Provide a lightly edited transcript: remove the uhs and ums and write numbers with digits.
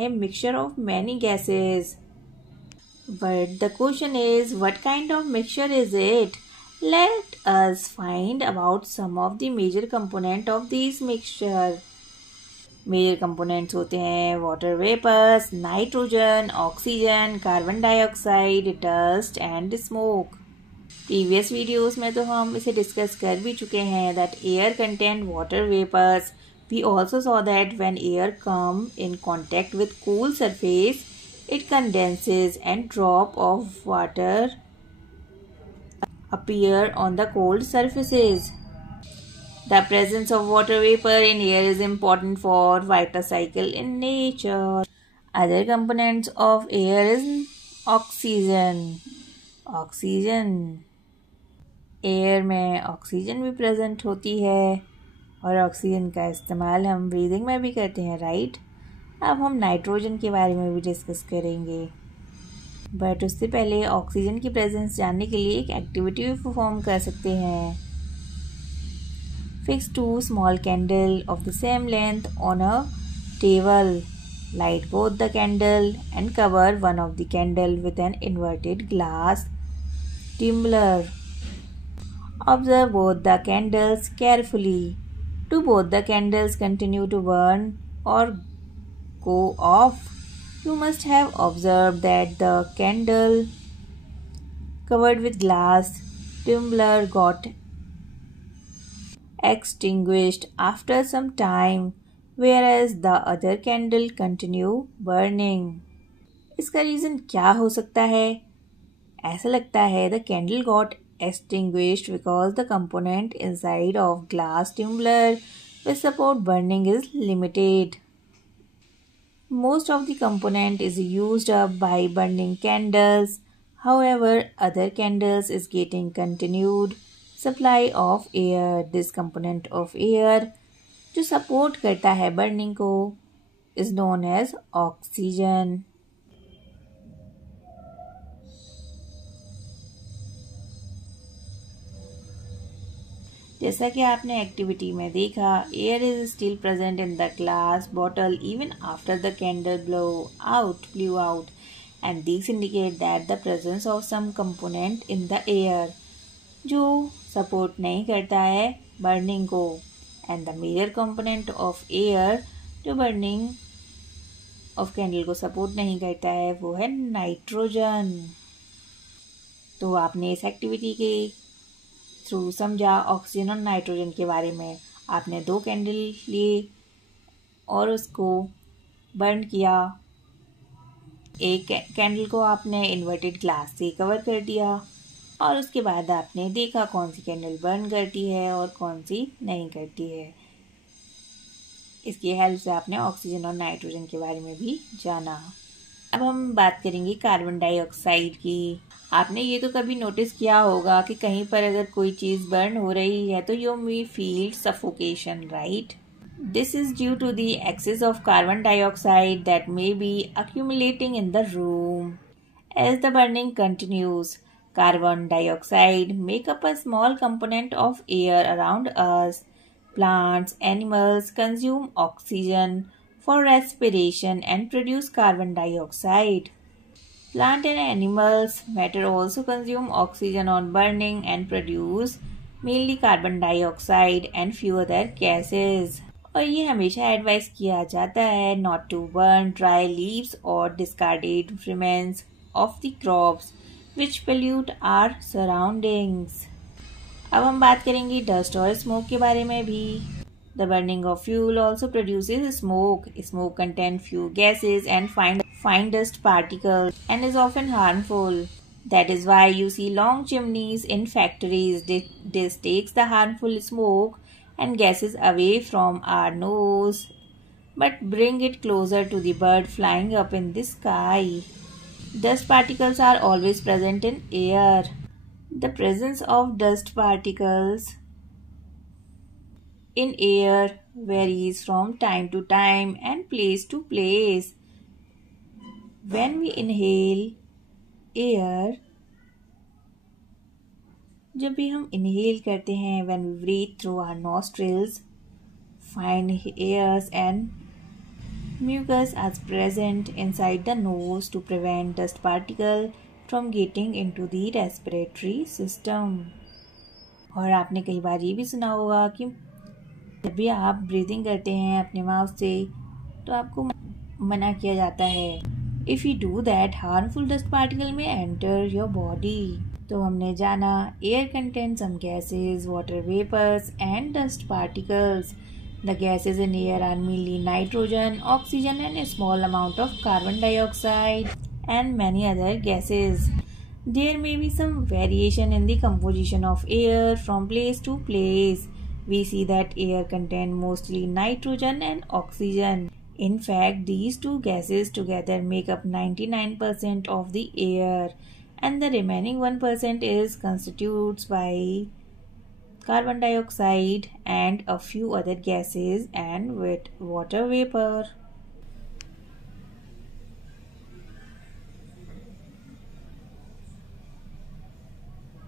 a mixture of many gases. But the question is, what kind of mixture is it? Let us find about some of the major component of this mixture. Major components होते हैं water vapours, nitrogen, oxygen, carbon dioxide, dust and smoke. Previous videos में तो हम इसे discuss कर भी चुके हैं that air contain water vapours. We also saw that when air come in contact with cool surface it condenses and drop of water appear on the cold surfaces. The presence of water vapor in air is important for vital cycle in nature. Other components of air is oxygen. Oxygen. Air में oxygen भी present होती है और oxygen का इस्तेमाल हम breathing में भी करते हैं, राइट? अब हम नाइट्रोजन के बारे में भी डिस्कस करेंगे, बट उससे पहले ऑक्सीजन की प्रेजेंस जानने के लिए एक एक्टिविटी भी परफॉर्म कर सकते हैं। Fix 2 small candle of the same length on a table, light both the candle and cover one of the candle with an inverted glass tumbler. Observe both the candles carefully. Do both the candles continue to burn or go off? You must have observed that the candle covered with glass tumbler got extinguished after some time, whereas the other candle continue burning. इसका reason क्या हो सकता है? ऐसा लगता है the candle got extinguished because the component inside of glass tumbler which support burning is limited. Most of the component is used up by burning candles. However, other candles is getting continued supply of air. This component of air जो support करता है burning को is known as oxygen. जैसा कि आपने activity में देखा, air is still present in the glass bottle even after the candle blew out, and these indicate that the presence of some component in the air जो support नहीं करता है burning को, and the major component of air जो burning of candle को support नहीं करता है वो है नाइट्रोजन। तो आपने इस एक्टिविटी के थ्रू समझा ऑक्सीजन और नाइट्रोजन के बारे में। आपने 2 कैंडल लिए और उसको बर्न किया। एक कैंडल को आपने इन्वर्टेड ग्लास से कवर कर दिया और उसके बाद आपने देखा कौन सी कैंडल बर्न करती है और कौन सी नहीं करती है। इसकी हेल्प से आपने ऑक्सीजन और नाइट्रोजन के बारे में भी जाना। अब हम बात करेंगे कार्बन डाइऑक्साइड की। आपने ये तो कभी नोटिस किया होगा कि कहीं पर अगर कोई चीज़ बर्न हो रही है तो you may feel suffocation, right? This is due to the excess of carbon dioxide that may be accumulating in the room. As the burning continues, carbon dioxide make up a small component of air around us. Plants, animals consume oxygen for respiration and produce carbon dioxide. Plant and animals matter also consume oxygen on burning and produce mainly carbon dioxide and few other gases. और ये हमेशा advice किया जाता है not to burn dry leaves or discarded remains of the crops which pollute our surroundings. अब हम बात करेंगे डस्ट और स्मोक के बारे में भी। The burning of fuel also produces smoke. Smoke contains few gases and fine dust particles and is often harmful. That is why you see long chimneys in factories. This takes the harmful smoke and gases away from our nose, but bring it closer to the bird flying up in the sky. Dust particles are always present in air. The presence of dust particles in air varies from time to time and place to place. When we inhale air, जब भी हम inhale करते हैं, when we breathe through our nostrils, fine airs and Mucus is present inside the nose to prevent dust particle from getting into the respiratory system. और आपने कई बार ये भी सुना होगा कि जब भी आप ब्रीदिंग करते हैं अपने माउथ से तो आपको मना किया जाता है. If you do that, harmful dust particle may enter your body. तो हमने जाना air contains some gases, water vapors and dust particles. The gases in air are mainly nitrogen, oxygen and a small amount of carbon dioxide and many other gases. There may be some variation in the composition of air from place to place. We see that air contains mostly nitrogen and oxygen. In fact, these two gases together make up 99% of the air, and the remaining 1% is constituted by carbon dioxide and a few other gases and with water vapor.